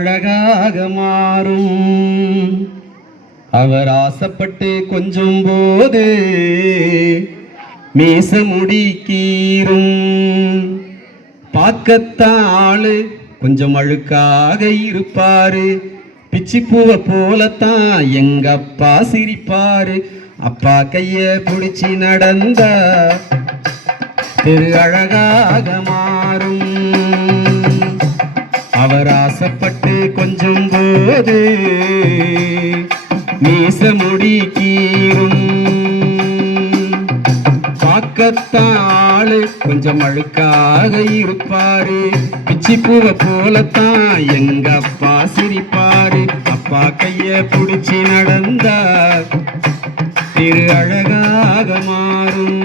அழகாக மாறும் அவர் ஆசைப்பட்டு கொஞ்சம் போது மீச முடிக்கீரும் பார்க்கத்தான் ஆளு கொஞ்சம் அழுக்காக இருப்பாரு பிச்சி பூவை போலத்தான் எங்க அப்பா சிரிப்பாரு அப்பா கைய பிடிச்சி நடந்தா திரு அழகாக மாறும் அவர் ஆசைப்பட்டு கொஞ்சம் போது மீச முடிக்கீரும் பார்க்கத்தான் ஆளு கொஞ்சம் அழுக்காக இருப்பாரு பிச்சி பூவை போலத்தான் எங்க அப்பா சிரிப்பாரு அப்பா கைய பிடிச்சி நடந்தார் திரு அழகாக மாறும்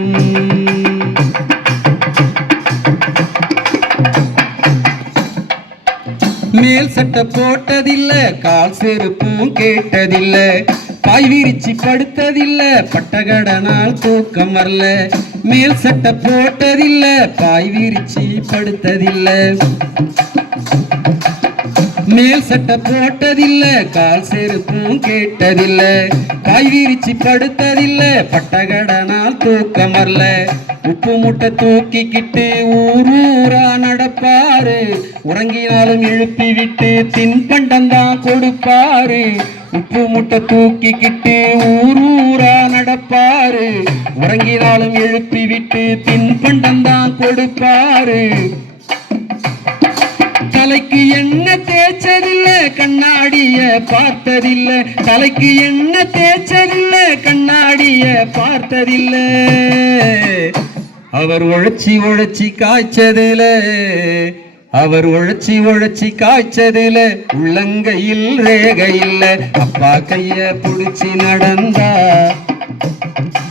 மேல் சட்டை போட்டதில்லை கால் செருப்பும் கேட்டதில்லை பாய் விரிச்சு படுத்ததில்லை பட்டகடனால் தூக்கம் வரல மேல் சட்டை போட்டதில்லை பாய் விரிச்சு படுத்ததில்லை மேல் சட்டை போட்டதில்லை கால் செருப்பும் கேட்டதில்லை பாய் விரிச்சு படுத்ததில்லை பட்டகடனால் தூக்கம் வரல உப்பு மூட்டை தூக்கிக்கிட்டு ஊரூரா நடப்பாரு உறங்கினாலும் எழுப்பி விட்டு தின்பண்டம் தான் கொடுப்பாரு உப்பு மூட்டை தூக்கிக்கிட்டு ஊரூரா நடப்பாரு உறங்கினாலும் எழுப்பி விட்டு தின்பண்டம் தான் கொடுப்பாரு தலைக்கு என்ன தேய்ச்சதில்லை கண்ணாடிய பார்த்ததில்லை தலைக்கு என்ன தேய்ச்சதில்லை கண்ணாடிய பார்த்ததில்லை அவர் உழைச்சி காய்ச்சதில்ல அவர் உழைச்சி காய்ச்சதில்ல உள்ளங்கையில் ரேகை இல்ல அப்பா கைய பிடிச்சி நடந்தா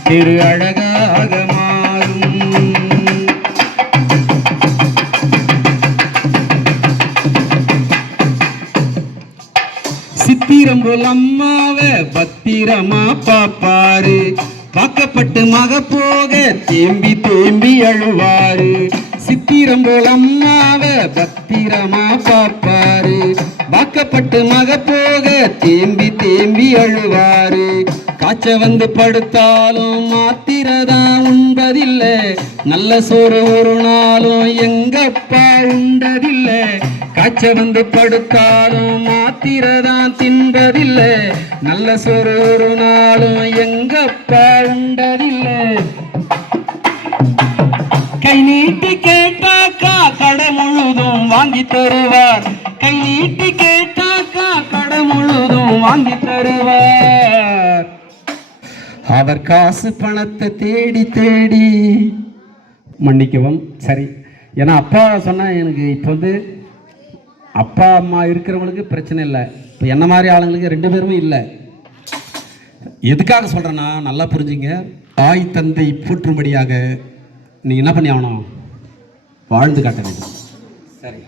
திரு அழகாக மாறும் சித்திரம் போல் அம்மாவை பத்திரமா பாப்பாரு வாக்கப்பட்டு மக போக தேம்பி அழுவாரு சித்திரம் போல் அம்மாவை பத்திரமா பாப்பாரு வாக்கப்பட்டு மக போக தேம்பி அழுவாரு காய்ச்ச வந்து படுத்தாலும் மாத்திரதான் உண்பதில்லை நல்ல சோறு ஒரு நாளும் எங்கப்பா உண்டதில்லை காய்ச்ச வந்து படுத்தாலும் மாத்திரதான் தின்பதில்லை நல்ல சோறு ஒரு நாளும் எங்கப்பா உண்டதில்லை கை நீட்டி கேட்டாக்கா கடை முழுதும் வாங்கி தருவார் கை நீட்டி கேட்டாக்கா கடை முழுதும் வாங்கி தருவார் அவர் காசு பணத்தை தேடி மன்னிக்கவும் சரி ஏன்னா அப்பா சொன்னா எனக்கு இப்போ வந்து அப்பா அம்மா இருக்கிறவங்களுக்கு பிரச்சனை இல்லை இப்போ என்ன மாதிரி ஆளுங்களுக்கு 2 பேருமே இல்லை எதுக்காக சொல்கிறேன்னா நல்லா புரிஞ்சுங்க தாய் தந்தை போற்றும்படியாக நீ என்ன பண்ணி ஆகணும் வாழ்ந்து காட்ட வேண்டும் சரி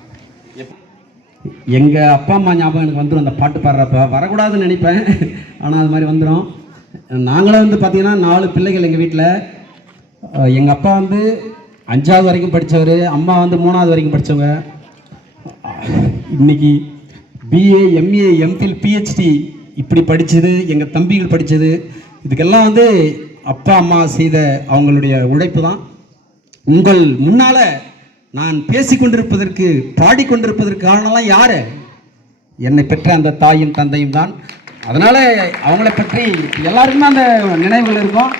எங்கள் அப்பா அம்மா ஞாபகம் எனக்கு வந்துடும் அந்த பாட்டு பாடுறப்ப வரக்கூடாதுன்னு நினைப்பேன் ஆனால் அது மாதிரி வந்துடும் நாங்களும் வந்து பார்த்திங்கன்னா 4 பிள்ளைகள் எங்கள் வீட்டில் எங்கள் அப்பா வந்து 5வது வரைக்கும் படித்தவர் அம்மா வந்து 3வது வரைக்கும் படித்தவங்க இன்னைக்கு பிஏ எம்ஏ எம்ஃபில் பிஹெச்டி இப்படி படித்தது எங்கள் தம்பிகள் படித்தது இதுக்கெல்லாம் வந்து அப்பா அம்மா செய்த அவங்களுடைய உழைப்பு தான் உங்கள் முன்னால் நான் பேசிக்கொண்டிருப்பதற்கு பாடிக்கொண்டிருப்பதற்கு காரணம்லாம் யார் என்னை பெற்ற அந்த தாயும் தந்தையும் தான் அதனால் அவங்கள பற்றி எல்லாருக்குமே அந்த நினைவுகள் இருக்கும்